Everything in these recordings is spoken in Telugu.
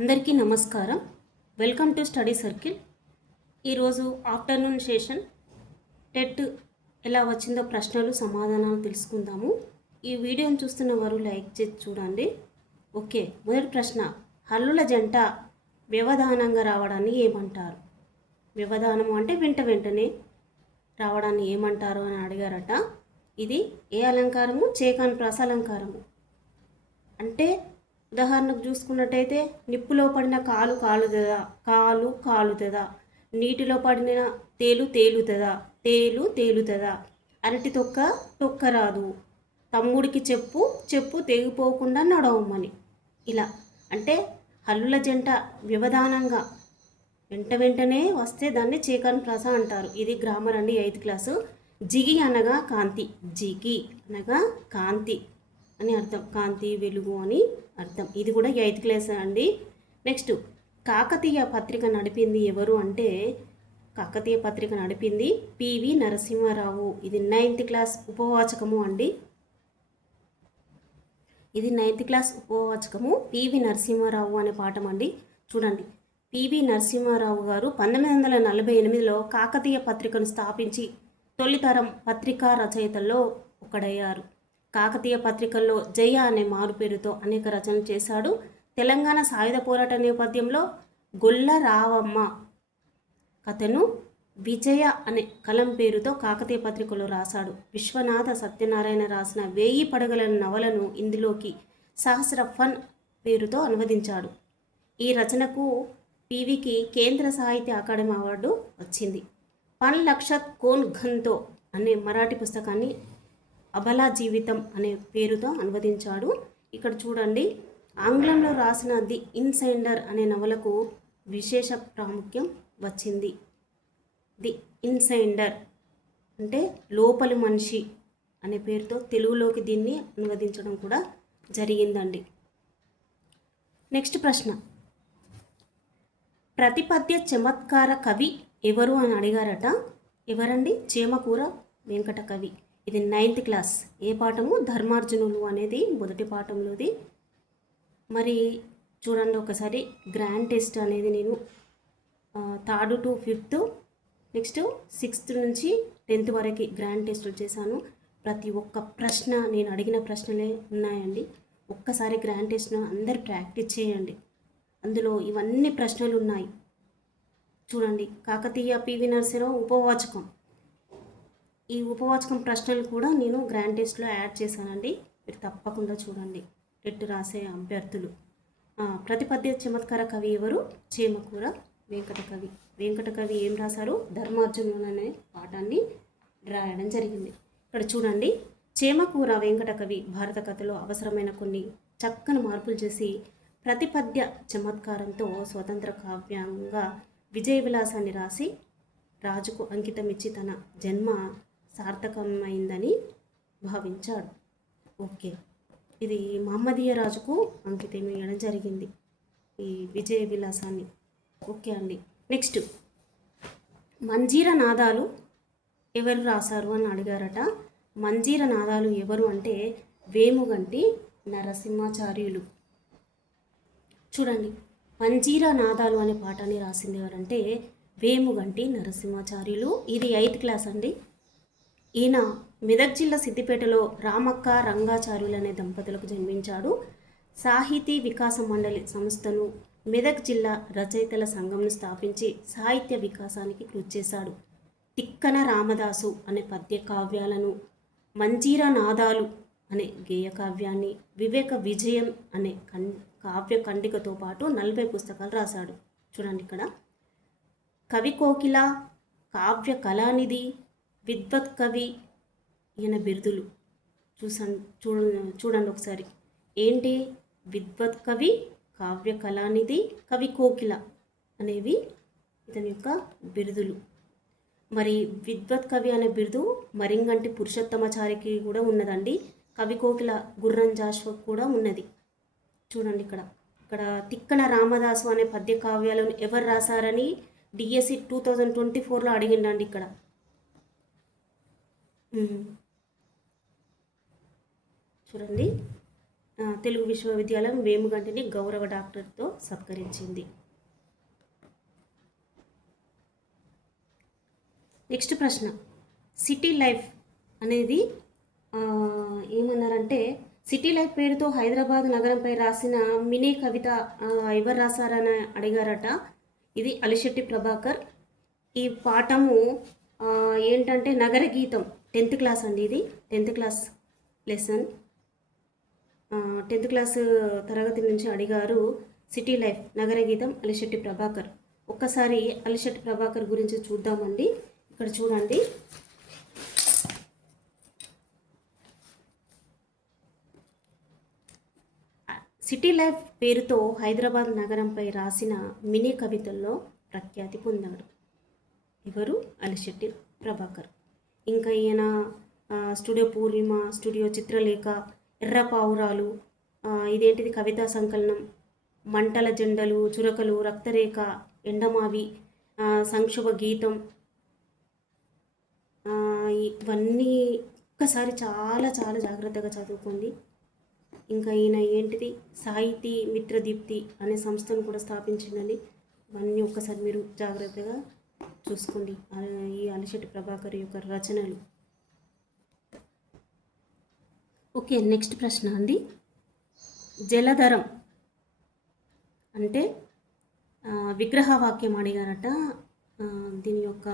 అందరికీ నమస్కారం. Welcome to study circle. ఈరోజు ఆఫ్టర్నూన్ సెషన్ టెట్ ఎలా వచ్చిందో ప్రశ్నలు సమాధానాలు తెలుసుకుందాము. ఈ వీడియోని చూస్తున్న వారు లైక్ చేసి చూడండి. ఓకే, మొదటి ప్రశ్న, హల్లుల జంట వ్యవధానంగా రావడాన్ని ఏమంటారు? వ్యవధానము అంటే వెంటనే రావడాన్ని ఏమంటారు అని అడిగారట. ఇది ఏ అలంకారము? చేకాన్ ప్రాస అలంకారము. అంటే ఉదాహరణకు చూసుకున్నట్టయితే, నిప్పులో పడిన కాలు కాలుతుందా, నీటిలో పడిన తేలుతుందా, తేలుతుందా, అరటి తొక్కరాదు, తమ్ముడికి చెప్పు తెగిపోకుండా నడవమని. ఇలా అంటే హల్లుల జంట వ్యవధానంగా వెంటనే వస్తే దాన్ని చేకాన్ ప్రాస అంటారు. ఇది గ్రామర్ అండి, 8th క్లాసు. జిగి అనగా కాంతి, జిగి అనగా కాంతి అని అర్థం, కాంతి వెలుగు అని అర్థం. ఇది కూడా 8th క్లాస్ అండి. నెక్స్ట్, కాకతీయ పత్రిక నడిపింది ఎవరు అంటే, కాకతీయ పత్రిక నడిపింది పివి నరసింహారావు. ఇది 9th క్లాస్ ఉపవాచకము అండి. ఇది 9th క్లాస్ ఉపవాచకము, పివి నరసింహారావు అనే పాఠం అండి. చూడండి, పివి నరసింహారావు గారు 1948లో కాకతీయ పత్రికను స్థాపించి తొలితరం పత్రికా రచయితల్లో ఒకడయ్యారు. కాకతీయ పత్రికల్లో జయ అనే మారు పేరుతో అనేక రచనలు చేశాడు. తెలంగాణ సాయుధ పోరాట నేపథ్యంలో గొల్ల రావమ్మ కథను విజయ అనే కలం పేరుతో కాకతీయ పత్రికలో రాశాడు. విశ్వనాథ సత్యనారాయణ రాసిన 1000 పడగల నవలను ఇందులోకి సహస్ర ఫన్ పేరుతో అనువదించాడు. ఈ రచనకు పివికి కేంద్ర సాహిత్య అకాడమీ అవార్డు వచ్చింది. పన్ లక్షత్ కోన్ ఘన్తో అనే మరాఠీ పుస్తకాన్ని అబలా జీవితం అనే పేరుతో అనువదించాడు. ఇక్కడ చూడండి, ఆంగ్లంలో రాసిన ది ఇన్సైడర్ అనే నవలకు విశేష ప్రాముఖ్యం వచ్చింది. ది ఇన్సైడర్ అంటే లోపలి మనిషి అనే పేరుతో తెలుగులోకి దీన్ని అనువదించడం కూడా జరిగిందండి. నెక్స్ట్ ప్రశ్న, ప్రతిపద్య చమత్కార కవి ఎవరు అని అడిగారట. ఎవరండి? చేమకూర వెంకట కవి. ఇది 9th క్లాస్. ఏ పాఠము? ధర్మార్జునులు అనేది మొదటి పాఠంలోది. మరి చూడండి ఒకసారి, గ్రాండ్ టెస్ట్ అనేది నేను 3rd to 5th, next 6th నుంచి 10th వరకు గ్రాండ్ టెస్టులు చేశాను. ప్రతి ఒక్క ప్రశ్న నేను అడిగిన ప్రశ్నలే ఉన్నాయండి. ఒక్కసారి గ్రాండ్ టెస్ట్ను అందరు ప్రాక్టీస్ చేయండి. అందులో ఇవన్నీ ప్రశ్నలు ఉన్నాయి. చూడండి, కాకతీయ పివి నరసింహారావు ఉపవాచకం. ఈ ఉపవాచకం ప్రశ్నలు కూడా నేను గ్రాండ్ టెస్ట్లో యాడ్ చేశానండి. మీరు తప్పకుండా చూడండి, టెట్ రాసే అభ్యర్థులు. ప్రతిపద్య చమత్కార కవి ఎవరు? చేమకూర వెంకట కవి. వెంకట కవి ఏం రాశారు? ధర్మార్జునులు అనే పాఠాన్ని రాయడం జరిగింది. ఇక్కడ చూడండి, చేమకూర వెంకట కవి భారత కథలో అవసరమైన కొన్ని చక్కని మార్పులు చేసి ప్రతిపద్య చమత్కారంతో స్వతంత్ర కావ్యంగా విజయ విలాసాన్ని రాసి రాజుకు అంకితం ఇచ్చి తన జన్మ సార్థకమైందని భావించాడు. ఓకే, ఇది మహమ్మదీయ రాజుకు అంకితం ఇవ్వడం జరిగింది ఈ విజయ విలాసాన్ని. ఓకే అండి. నెక్స్ట్, మంజీర నాదాలు ఎవరు రాశారు అని అడిగారట. మంజీర నాదాలు ఎవరు అంటే వేముగంటి నరసింహాచార్యులు. చూడండి, మంజీర నాదాలు అనే పాఠాన్ని రాసింది ఎవరంటే వేముగంటి నరసింహాచార్యులు. ఇది 8th క్లాస్ అండి. ఈయన మెదక్ జిల్లా సిద్దిపేటలో రామక్క రంగాచార్యులు అనే దంపతులకు జన్మించాడు. సాహితీ వికాస మండలి సంస్థను, మెదక్ జిల్లా రచయితల సంఘంను స్థాపించి సాహిత్య వికాసానికి కృషి చేశాడు. తిక్కన రామదాసు అనే పద్య కావ్యాలను, మంజీర నాదాలు అనే గేయ కావ్యాన్ని, వివేక విజయం అనే కావ్య ఖండికతో పాటు 40 పుస్తకాలు రాశాడు. చూడండి, ఇక్కడ కవి కోకిల, కావ్య కళానిధి, విద్వత్ కవి ఈయన బిరుదులు చూడండి ఒకసారి. ఏంటి? విద్వత్ కవి, కావ్య కళానిధి, కవి కోకిల అనేవి ఇతని యొక్క బిరుదులు. మరి విద్వత్ కవి అనే బిరుదు మరింగంటి పురుషోత్తమాచారికి కూడా ఉన్నదండి. కవి కోకిల గుర్రం జాషువా కూడా ఉన్నది. చూడండి, ఇక్కడ తిక్కన రామదాసు అనే పద్య కావ్యాలను ఎవరు రాశారని డిఎస్సి 2024లో అడిగిండండి. ఇక్కడ చూడండి, తెలుగు విశ్వవిద్యాలయం వేముగంటిని గౌరవ డాక్టర్తో సత్కరించింది. నెక్స్ట్ ప్రశ్న, సిటీ లైఫ్ అనేది ఏమన్నారంటే సిటీ లైఫ్ పేరుతో హైదరాబాద్ నగరంపై రాసిన మినీ కవిత ఎవరు రాశారని అడిగారట. ఇది అలిశెట్టి ప్రభాకర్. ఈ పాఠము ఏంటంటే నగర గీతం, 10th క్లాస్ అండి. ఇది 10th class lesson. 10th class తరగతి నుంచి అడిగారు. సిటీ లైఫ్ నగర గీతం అలిశెట్టి ప్రభాకర్. ఒక్కసారి అలిశెట్టి ప్రభాకర్ గురించి చూద్దామండి. ఇక్కడ చూడండి, సిటీ లైఫ్ పేరుతో హైదరాబాద్ నగరంపై రాసిన మినీ కవితల్లో ప్రఖ్యాతి పొందాడు. ఎవరు? అలిశెట్టి ప్రభాకర్. ఇంకా ఈయన స్టూడియో పూర్ణిమ, స్టూడియో చిత్రలేఖ, ఎర్ర పావురాలు, ఇదేంటిది కవితా సంకలనం, మంటల జెండలు, చురకలు, రక్తరేఖ, ఎండమావి, సంక్షోభ గీతం, ఇవన్నీ ఒక్కసారి చాలా చాలా జాగ్రత్తగా చదువుకోండి. ఇంకా ఈయన ఏంటిది సాహితీ మిత్రదీప్తి అనే సంస్థను కూడా స్థాపించిందండి. ఇవన్నీ ఒక్కసారి మీరు జాగ్రత్తగా చూసుకోండి, ఈ అలిశెట్టి ప్రభాకర్ యొక్క రచనలు. ఓకే, నెక్స్ట్ ప్రశ్న అండి. జలధరం అంటే విగ్రహవాక్యం అడిగారట. దీని యొక్క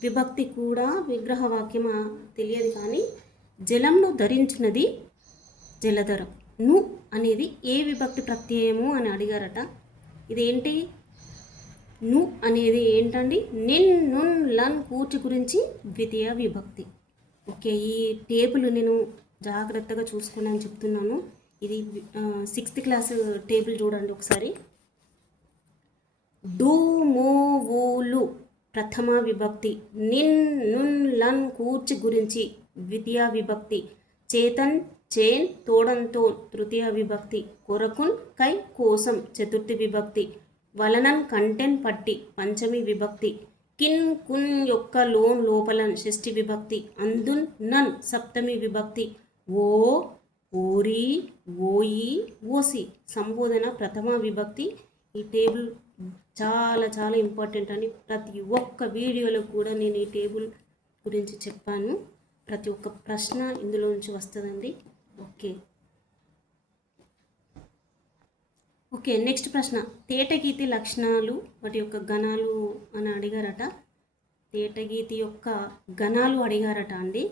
విభక్తి కూడా విగ్రహవాక్యం తెలియదు, కానీ జలంను ధరించినది జలధరం. ను అనేది ఏ విభక్తి ప్రత్యయము అని అడిగారట. ఇదేంటి? ను అనేది ఏంటండి? నిన్, నున్, లన్, కూర్చి గురించి ద్వితీయ విభక్తి. ఓకే, ఈ టేబుల్ నేను జాగ్రత్తగా చూసుకుని అని చెప్తున్నాను. ఇది 6th క్లాస్ టేబుల్ చూడండి ఒకసారి. డు, మో, ఊలు ప్రథమ విభక్తి, నిన్, నున్, లన్, కూర్చి గురించి ద్వితీయ విభక్తి, చేతన్, చేన్, తోడంతో తృతీయ విభక్తి, కొరకున్, కై, కోసం చతుర్థి విభక్తి, వలనన్, కంటెన్, పట్టి పంచమి విభక్తి, కిన్, కున్ యొక్క లోన్, లోపలన్ షష్ఠి విభక్తి, అందున్, నన్ సప్తమి విభక్తి, ఓ, ఓరి, ఓయి, ఓసి సంబోధన ప్రథమ విభక్తి. ఈ టేబుల్ చాలా చాలా ఇంపార్టెంట్ అని ప్రతి ఒక్క వీడియోలో కూడా నేను ఈ టేబుల్ గురించి చెప్పాను. ప్రతి ఒక్క ప్రశ్న ఇందులో నుంచి వస్తుందండి. ఓకే, నెక్స్ట్ ప్రశ్న, తేటగీతి లక్షణాలు వాటి యొక్క గణాలు అని అడిగారట. తేటగీతి యొక్క గణాలు అడిగారట అండి.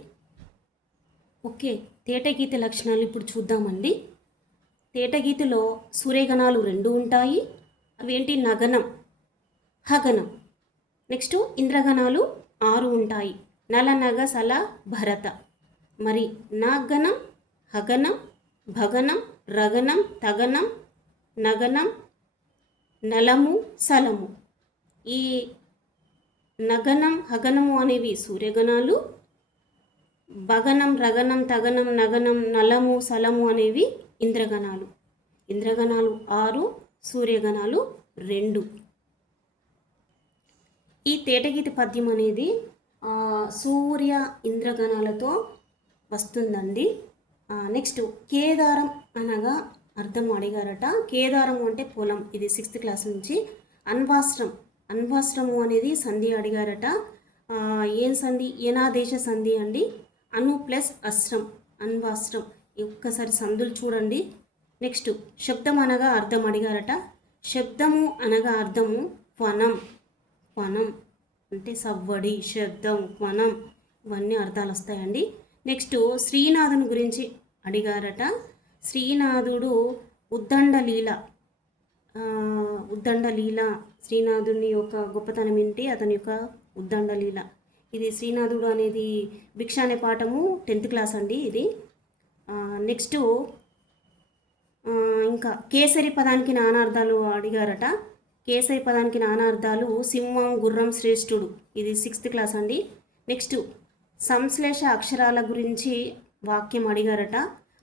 ఓకే, తేటగీతి లక్షణాలు ఇప్పుడు చూద్దామండి. తేటగీతిలో సూర్యగణాలు 2 ఉంటాయి. అవేంటి? నగనం, హగనం. నెక్స్ట్ ఇంద్రగణాలు 6 ఉంటాయి. నల, నగ, సల, భరత. మరి నాగనం, హగనం, భగనం, రగనం, తగనం, నగనం, నలము, సలము. ఈ నగనం, హగనము అనేవి సూర్యగణాలు. భగనం, రగనం, తగనం, నగనం, నలము, సలము అనేవి ఇంద్రగణాలు. ఇంద్రగణాలు 6, సూర్యగణాలు 2. ఈ తేటగీతి పద్యం అనేది సూర్య ఇంద్రగణాలతో వస్తుందండి. నెక్స్ట్ కేదారం అనగా అర్థం అడిగారట. కేదారము అంటే పొలం. ఇది 6th క్లాస్ నుంచి. అన్వాస్త్రం, అన్వాస్త్రము అనేది సంధి అడిగారట. ఏం సంధి? ఏనాదేశ సంధి అండి. అను ప్లస్ అస్త్రం, అన్వాస్త్రం. ఒక్కసారి సంధులు చూడండి. నెక్స్ట్ శబ్దం అనగా అర్థం అడిగారట. శబ్దము అనగా అర్థము వనం, వనం అంటే సవ్వడి, శబ్దం, వనం, ఇవన్నీ అర్థాలు వస్తాయండి. నెక్స్ట్ శ్రీనాథుని గురించి అడిగారట. శ్రీనాథుడు ఉద్దండలీల, ఉద్దండలీల శ్రీనాథుని యొక్క గొప్పతనం ఏంటి? అతని యొక్క ఉద్దండలీల. ఇది శ్రీనాథుడు అనేది భిక్ష అనే పాఠము 10th క్లాస్ అండి ఇది. నెక్స్ట్ ఇంకా కేసరి పదానికి నానార్థాలు అడిగారట. కేసరి పదానికి నానార్థాలు సింహం, గుర్రం, శ్రేష్ఠుడు. ఇది 6th క్లాస్ అండి. నెక్స్ట్ సంశ్లేష అక్షరాల గురించి వాక్యం అడిగారట.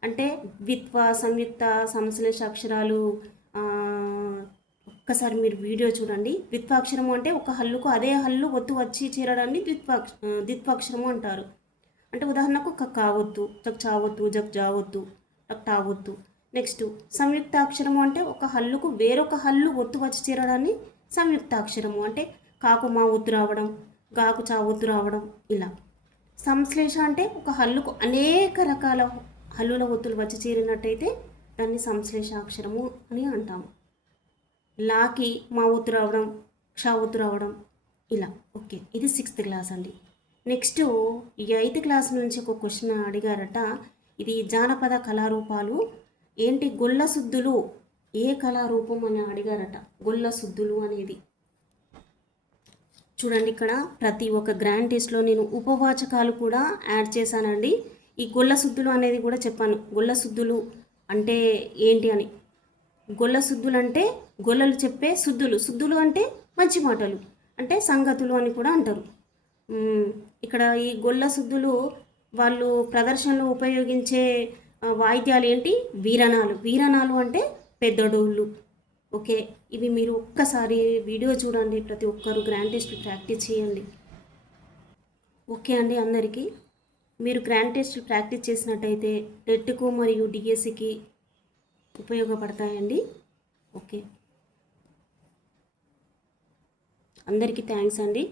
అంటే ద్విత్వ, సంయుక్త, సంశ్లేష అక్షరాలు. ఒక్కసారి మీరు వీడియో చూడండి. ద్విత్వాక్షరము అంటే ఒక హల్లుకు అదే హల్లు ఒత్తు వచ్చి చేరడాన్ని ద్విత్వాక్షరము అంటారు. అంటే ఉదాహరణకు క కావొత్తు, చక్ చావొత్తు, జక్ జావొత్తు, టక్ టావొత్తు. నెక్స్ట్ సంయుక్తాక్షరము అంటే ఒక హల్లుకు వేరొక హల్లు ఒత్తు వచ్చి చేరడాన్ని సంయుక్తాక్షరము అంటే కాకు మా ఒత్తు రావడం, గాకు చా ఒత్తు రావడం ఇలా. సంశ్లేష అంటే ఒక హల్లుకు అనేక రకాల హల్లుల ఒత్తులు వచ్చి చేరినట్టయితే దాన్ని సంశ్లేషాక్షరము అని అంటాము. లాకి మా ఒత్తు రావడం, క్ష ఒత్తు రావడం ఇలా. ఓకే, ఇది 6th క్లాస్ అండి. నెక్స్ట్ 8th క్లాస్ నుంచి ఒక క్వశ్చన్ అడిగారట. ఇది జానపద కళారూపాలు ఏంటి, గొల్ల సుద్దులు ఏ కళారూపం అని అడిగారట. గొల్ల సుద్దులు అనేది చూడండి, ఇక్కడ ప్రతి ఒక్క గ్రాండ్ టెస్ట్లో నేను ఉపవాచకాలు కూడా యాడ్ చేశానండి. ఈ గొల్ల సుద్దులు అనేది కూడా చెప్పాను. గొల్ల సుద్దులు అంటే ఏంటి అని. గొల్ల సుద్దులు అంటే గొల్లలు చెప్పే సుద్దులు, సుద్దులు అంటే మంచి మాటలు అంటే సంగతులు అని కూడా అంటారు. ఇక్కడ ఈ గొల్ల సుద్దులు వాళ్ళు ప్రదర్శనలో ఉపయోగించే వాయిద్యాలు ఏంటి, వీరణాలు. వీరణాలు అంటే పెద్ద డోళ్ళు. ఓకే, ఇవి మీరు ఒక్కసారి వీడియో చూడండి, ప్రతి ఒక్కరు గ్రాండ్ టెస్ట్ ప్రాక్టీస్ చేయండి. ఓకే అండి, అందరికీ మీరు గ్రాండ్ టెస్ట్ ప్రాక్టీస్ చేసినట్టయితే టెట్కు మరియు డిఎస్సికి ఉపయోగపడతాయండి. ఓకే, అందరికీ థ్యాంక్స్ అండి.